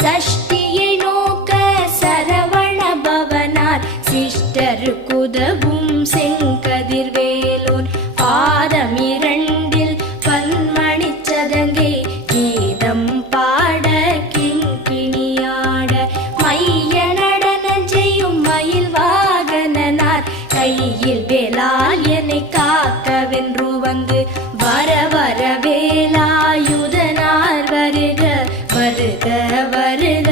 சஷ்டியை நோக்க சரவண பவனார் சிஷ்டருக்குதவும் செங்கதிர்வேலோன் பாதமிரண்டில் பன்மணி சதங்கை கீதம் பாட கிண்கிணியாட மைய நடன செய்யும் மயில் வாகனனார் கையில் வேலால் என்னை காக்கவென்று வந்து வர வர வேலாயுதனார் வருக வருக வருக